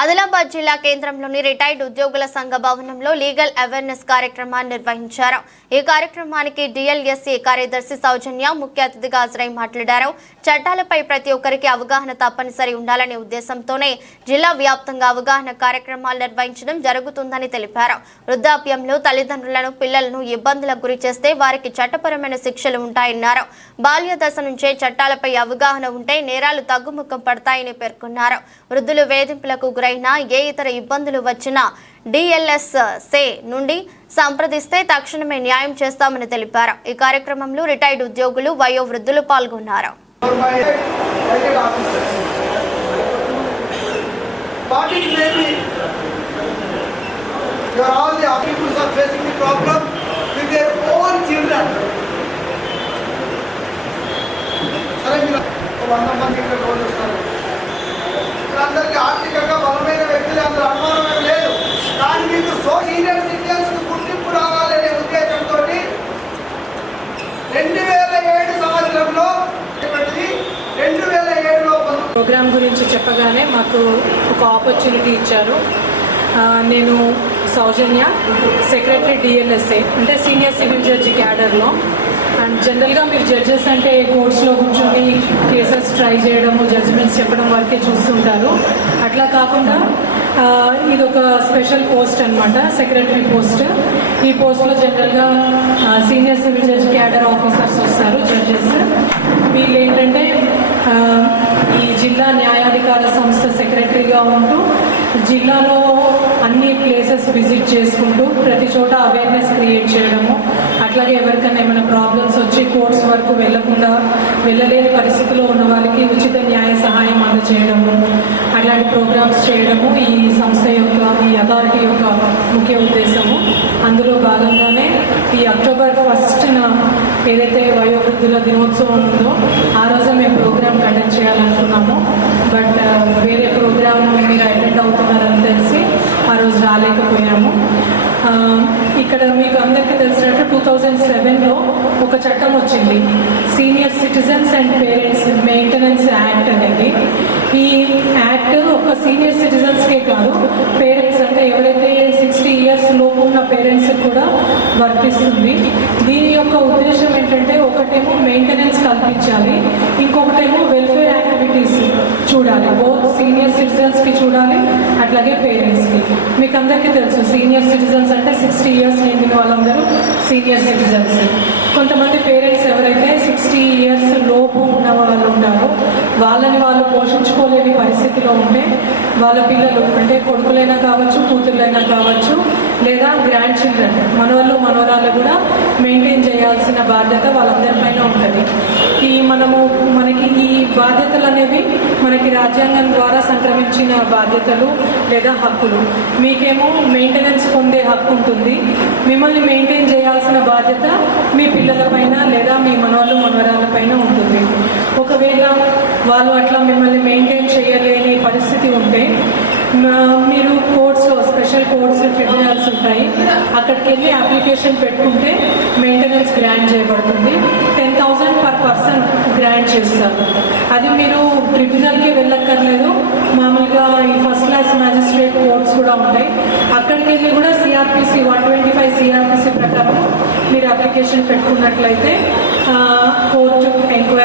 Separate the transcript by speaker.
Speaker 1: ఆదిలాబాద్ జిల్లా కేంద్రంలోని రిటైర్డ్ ఉద్యోగుల సంఘ భవనంలో లీగల్ అవేర్నెస్ కార్యక్రమాన్ని నిర్వహించారు. ఈ కార్యక్రమానికి డిఎల్ఎస్సీ కార్యదర్శి సౌజన్య ముఖ్య అతిథిగా హాజరై మాట్లాడారు. చట్టాలపై ప్రతి ఒక్కరికి అవగాహన తప్పనిసరి ఉండాలనే ఉద్దేశంతోనే జిల్లా వ్యాప్తంగా అవగాహన కార్యక్రమాలు నిర్వహించడం జరుగుతుందని తెలిపారు. వృద్ధాప్యంలో తల్లిదండ్రులను పిల్లలను ఇబ్బందులకు గురి చేస్తే వారికి చట్టపరమైన శిక్షలు ఉంటాయన్నారు. బాల్య దశ నుంచే చట్టాలపై అవగాహన ఉంటే నేరాలు తగ్గుముఖం పడతాయని పేర్కొన్నారు. వృద్ధులు వేధింపులకు గురైనా ఏ ఇతర ఇబ్బందులు వచ్చినా డిఎల్ఎస్సే నుండి సంప్రదిస్తే తక్షణమే న్యాయం చేస్తామని తెలిపారు. ఈ కార్యక్రమంలో రిటైర్డ్ ఉద్యోగులు వయోవృద్ధులు పాల్గొన్నారు.
Speaker 2: ప్రోగ్రాం
Speaker 3: ప్రోగ్రామ్ గురించి చెప్పగానే మాకు ఒక ఆపర్చునిటీ ఇచ్చారు. నేను సౌజన్య సెక్రటరీ డిఎల్ఎస్ఏ అంటే సీనియర్ సివిల్ జడ్జి క్యాడర్లో. అండ్ జనరల్గా మీరు జడ్జెస్ అంటే కోర్ట్స్లో కూర్చొని కేసెస్ ట్రై చేయడము జడ్జిమెంట్స్ చెప్పడం వరకే చూస్తుంటారు. అట్లా కాకుండా ఇది ఒక స్పెషల్ పోస్ట్ అనమాట సెక్రటరీ పోస్ట్. ఈ పోస్ట్లో జనరల్గా senior civil judge cadre officers వస్తారు జడ్జెస్. వీళ్ళు ఏంటంటే జిల్లా న్యాయాధికార సంస్థ సెక్రటరీగా ఉంటూ జిల్లాలో అన్ని ప్లేసెస్ విజిట్ చేసుకుంటూ ప్రతి చోట అవేర్నెస్ క్రియేట్ చేయడము. అట్లాగే ఎవరికైనా ఏమైనా ప్రాబ్లమ్స్ వచ్చి కోర్ట్స్ వరకు వెళ్ళకుండా వెళ్ళలేని పరిస్థితిలో ఉన్న వాళ్ళకి ఉచిత న్యాయ సహాయం అందజేయడము అట్లాంటి ప్రోగ్రామ్స్ చేయడము ఈ సంస్థ యొక్క ఈ అథారిటీ యొక్క ముఖ్య ఉద్దేశము. అందులో భాగంగానే ఈ అక్టోబర్ ఫస్ట్ ఏదైతే వయోవృద్ధుల దినోత్సవం ఉందో ఆ రోజు మేము ప్రోగ్రామ్ కండక్ట్ చేయాలనుకున్నాము. బట్ వేరే ప్రోగ్రామ్ మీరు అటెండ్ అవుతున్నారని తెలిసి ఆ రోజు రాలేకపోయాము. ఇక్కడ మీకు అందరికీ తెలిసినట్టు టూ థౌజండ్ సెవెన్లో ఒక చట్టం వచ్చింది. Senior citizens and parents maintenance act అనేది. ఈ యాక్ట్ ఒక సీనియర్ సిటిజన్స్కే కాదు పేరెంట్స్ అంటే ఎవరైతే సిక్స్టీ ఇయర్స్ లోపు ఉన్న పేరెంట్స్ కూడా వర్తిస్తుంది. దీని యొక్క ఉద్దేశం ఏంటంటే ఒకటేమో మెయింటెనెన్స్ కల్పించాలి ఇంకొకటేమో వెల్ఫేర్ యాక్టివిటీస్ చూడాలి. బోత్ సీనియర్ సిటిజన్స్కి చూడాలి అట్లాగే పేరెంట్స్కి మీకు అందరికీ తెలుసు సీనియర్ సిటిజన్స్ అంటే సిక్స్టీ ఇయర్స్ నిండిన వాళ్ళందరూ సీనియర్ సిటిజన్స్ కొంతమంది పేరెంట్స్ ఎవరైతే సిక్స్టీ ఇయర్స్ లోపు ఉన్న వాళ్ళు ఉంటారో వాళ్ళని వాళ్ళు పోషించుకోలేని పరిస్థితిలో ఉంటే వాళ్ళ పిల్లలు అంటే కొడుకులైనా కావచ్చు కూతుర్లైనా కావచ్చు లేదా గ్రాండ్ చిల్డ్రన్ మనవాళ్ళు మనవరాలు కూడా మెయింటైన్ చేయాల్సిన బాధ్యత వాళ్ళందరిపైన ఉంటుంది. ఈ మనము మనకి ఈ బాధ్యతలు అనేవి మనకి రాజ్యాంగం ద్వారా సంక్రమించిన బాధ్యతలు లేదా హక్కులు. మీకేమో మెయింటెనెన్స్ పొందే హక్కు ఉంటుంది. మిమ్మల్ని మెయింటైన్ చేయాల్సిన బాధ్యత మీ పిల్లలపైన లేదా మీ మనవాళ్ళు మనవరాలపైన ఉంటుంది. ఒకవేళ వాళ్ళు అట్లా మిమ్మల్ని మెయింటైన్ చేయలేని పరిస్థితి ఉంటే మీరు స్పెషల్ కోర్ట్స్ ట్రిబ్యునల్స్ ఉంటాయి. అక్కడికి వెళ్ళి అప్లికేషన్ పెట్టుకుంటే మెయింటెనెన్స్ గ్రాంట్ చేయబడుతుంది. Ten thousand per person grant చేస్తారు. అది మీరు ట్రిబ్యునల్కి వెళ్ళక్కర్లేదు. మామూలుగా ఈ ఫస్ట్ క్లాస్ మ్యాజిస్ట్రేట్ కోర్ట్స్ కూడా ఉంటాయి. అక్కడికి వెళ్ళి కూడా CrPC one twenty five CrPC ప్రకారం మీరు అప్లికేషన్ పెట్టుకున్నట్లయితే కోర్టు ఎంక్వైరీ